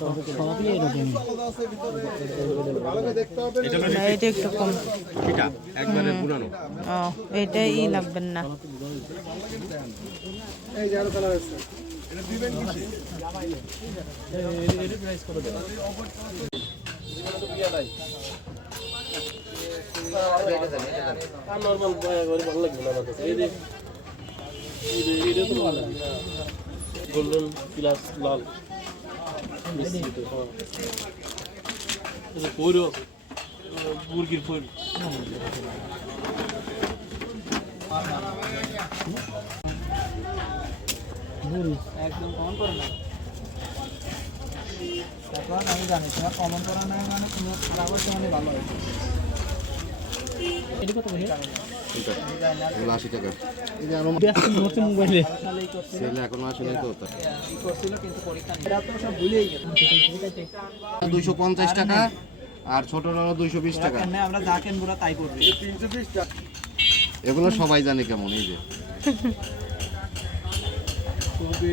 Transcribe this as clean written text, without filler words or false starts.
সবই এরকম। এটা একটু কম। এটা একবারে পুরানো। ও এটাই লাগবেন না। এই যে আরো কালার আছে এটা দিবেন কি এর প্রাইস কত দেব? নরমাল ভালো লাগবে না আমার কাছে। এই যে এটা তো ভালো লাগে গোল্ডেন প্লাস লাল মিশ্রিত। এটা পুরো মুরগির ফুল একদম কমন করে না। এখন আমি জানি তোমার কমন করা নাই মানে তুমি খারাপ হচ্ছে মানে ভালো হয়েছে। এটা কত করে? এগুলো 80 টাকা। এই যে আরো ব্যস্ত হচ্ছে মোবাইলে। সালেই করছিল সেলে এখনো আসেনি তো। ই করছিল কিন্তু পরীক্ষা নেই। এটা তো সব ভুলেই গেছে। 250 টাকা আর ছোটটা হলো 220 টাকা। এখানে আমরা যা কেনবো তাই করবে। 320 টাকা এগুলো সবাই জানে কেমন এই যে। খুবই